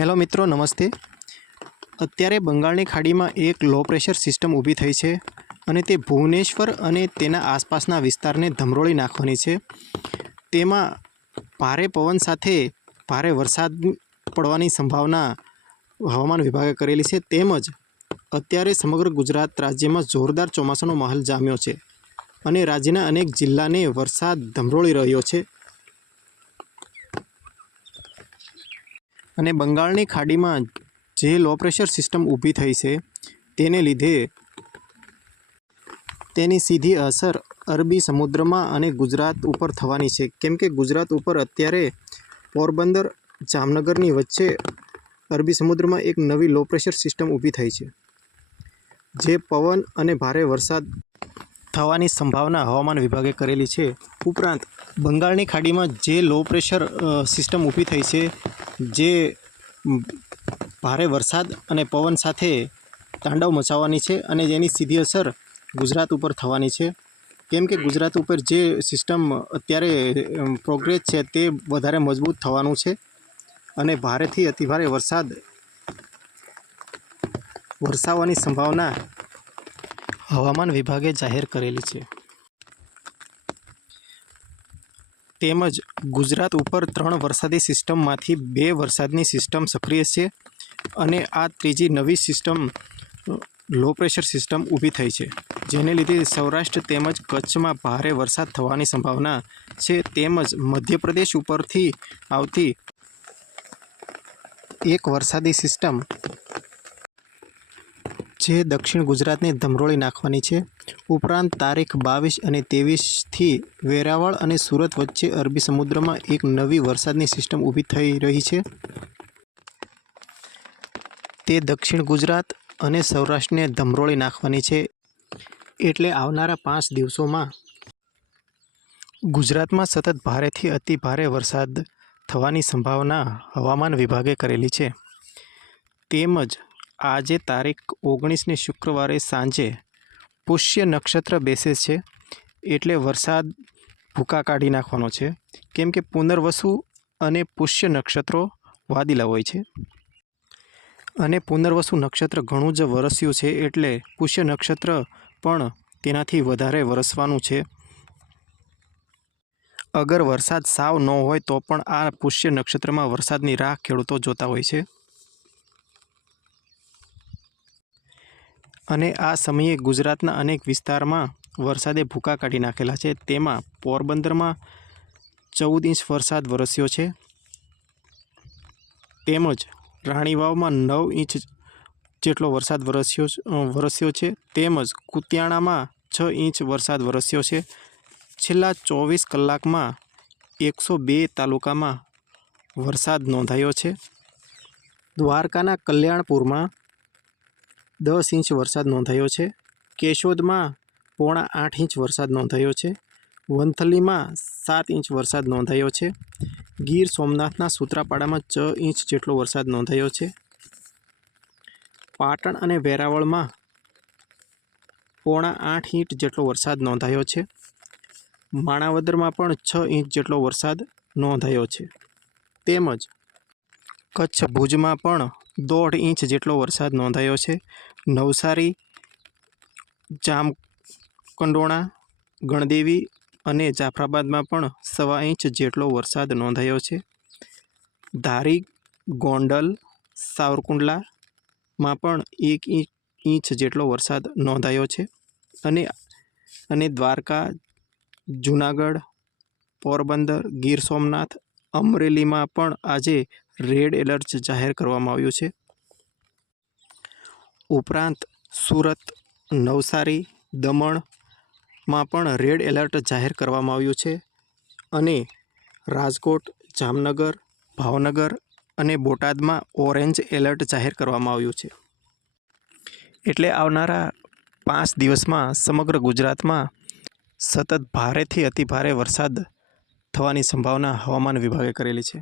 Hello મિત્રો, નમસ્તે। અત્યારે બંગાળની ખાડીમાં એક લો પ્રેશર સિસ્ટમ ઊભી થઈ છે અને તે ભુવનેશ્વર અને તેના આસપાસના વિસ્તારને ધમરોળી નાખવાની છે। તેમાં ભારે પવન સાથે ભારે વરસાદ પડવાની સંભાવના હવામાન વિભાગે કરેલી છે। તેમજ અત્યારે સમગ્ર ગુજરાત રાજ્યમાં જોરદાર ચોમાસાનો માહોલ જામ્યો છે અને રાજ્યના અનેક જિલ્લાને વરસાદ ધમરોળી રહ્યો છે। અને બંગાળની ખાડીમાં જે લો પ્રેશર સિસ્ટમ ઊભી થઈ છે તેને લીધે તેની સીધી અસર અરબી સમુદ્રમાં અને ગુજરાત ઉપર થવાની છે, કેમ કે ગુજરાત ઉપર અત્યારે પોરબંદર જામનગરની વચ્ચે અરબી સમુદ્રમાં એક નવી લો પ્રેશર સિસ્ટમ ઊભી થઈ છે, જે પવન અને ભારે વરસાદ થવાની સંભાવના હવામાન વિભાગે કરેલી છે। ઉપરાંત બંગાળની ખાડીમાં જે લો પ્રેશર સિસ્ટમ ઊભી થઈ છે, જે ભારે વરસાદ અને પવન સાથે તાંડવ મચાવવાની છે અને જેની સીધી અસર ગુજરાત ઉપર થવાની છે, કેમ કે ગુજરાત ઉપર જે સિસ્ટમ અત્યારે પ્રોગ્રેસ છે તે વધારે મજબૂત થવાનું છે અને ભારેથી અતિભારે વરસાદ વરસાવવાની સંભાવના હવામાન વિભાગે જાહેર કરેલી છે। તેમજ ગુજરાત ઉપર 3 વરસાદી સિસ્ટમમાંથી 2 વરસાદની સિસ્ટમ સક્રિય છે અને આ ત્રીજી નવી સિસ્ટમ લો પ્રેશર સિસ્ટમ ઊભી થઈ છે, જેને લીધે સૌરાષ્ટ્ર તેમજ કચ્છમાં ભારે વરસાદ થવાની સંભાવના છે। તેમજ મધ્યપ્રદેશ ઉપરથી આવતી એક વરસાદી સિસ્ટમ જે દક્ષિણ ગુજરાતને ધમરોળી નાખવાની છે। ઉપરાંત તારીખ 22 અને 23થી વેરાવળ અને સુરત વચ્ચે અરબી સમુદ્રમાં એક નવી વરસાદની સિસ્ટમ ઊભી થઈ રહી છે। તે દક્ષિણ ગુજરાત અને સૌરાષ્ટ્રને ધમરોળી નાખવાની છે, એટલે આવનારા 5 દિવસોમાં ગુજરાતમાં સતત ભારેથી અતિ ભારે વરસાદ થવાની સંભાવના હવામાન વિભાગે કરેલી છે। તેમજ આજે તારીખ 19ની શુક્રવારે સાંજે પુષ્ય નક્ષત્ર બેસે છે, એટલે વરસાદ ભૂકા કાઢી નાખવાનો છે, કેમ કે પુનર્વસુ અને પુષ્ય નક્ષત્રો વાદીલા હોય છે અને પુનર્વસુ નક્ષત્ર ઘણું જ વરસ્યું છે, એટલે પુષ્ય નક્ષત્ર પણ તેનાથી વધારે વરસવાનું છે। અગર વરસાદ સાવ ન હોય તો પણ આ પુષ્ય નક્ષત્રમાં વરસાદની રાહ ખેડૂતો જોતા હોય છે અને આ સમયે ગુજરાતના અનેક વિસ્તારમાં વરસાદે ભૂકા કાઢી નાખેલા છે। તેમાં પોરબંદરમાં 14 ઇંચ વરસાદ વરસ્યો છે, તેમજ રાણીવાવમાં 9 ઇંચ જેટલો વરસાદ વરસ્યો છે, તેમજ કુતિયાણામાં 6 ઇંચ વરસાદ વરસ્યો છે। છેલ્લા 24 કલાકમાં 102 તાલુકામાં વરસાદ નોંધાયો છે। દ્વારકાના કલ્યાણપુરમાં 10 ઇંચ વરસાદ નોંધાયો છે। કેશોદમાં 7.5 ઇંચ વરસાદ નોંધાયો છે। વંથલીમાં 7 ઇંચ વરસાદ નોંધાયો છે। ગીર સોમનાથના સૂત્રાપાડામાં 6 ઇંચ જેટલો વરસાદ નોંધાયો છે। પાટણ અને વેરાવળમાં 7.5 ઇંચ જેટલો વરસાદ નોંધાયો છે। માણાવદરમાં પણ 6 ઇંચ જેટલો વરસાદ નોંધાયો છે। તેમજ કચ્છ ભુજમાં પણ 1.5 ઇંચ જેટલો વરસાદ નોંધાયો છે। નવસારી, જામકંડોરણા, ગણદેવી અને જાફરાબાદમાં પણ 1.25 ઇંચ જેટલો વરસાદ નોંધાયો છે। ધારી, ગોંડલ, સાવરકુંડલામાં પણ 1 ઇંચ જેટલો વરસાદ નોંધાયો છે અને દ્વારકા, જૂનાગઢ, પોરબંદર, ગીર સોમનાથ, અમરેલીમાં પણ આજે રેડ એલર્ટ જાહેર કરવામાં આવ્યું છે। ઉપરાંત સુરત, નવસારી, દમણમાં પણ રેડ એલર્ટ જાહેર કરવામાં આવ્યું છે અને રાજકોટ, જામનગર, ભાવનગર અને બોટાદમાં ઓરેન્જ એલર્ટ જાહેર કરવામાં આવ્યું છે। એટલે આવનારા 5 દિવસમાં સમગ્ર ગુજરાતમાં સતત ભારેથી અતિભારે વરસાદ થવાની સંભાવના હવામાન વિભાગે કરેલી છે।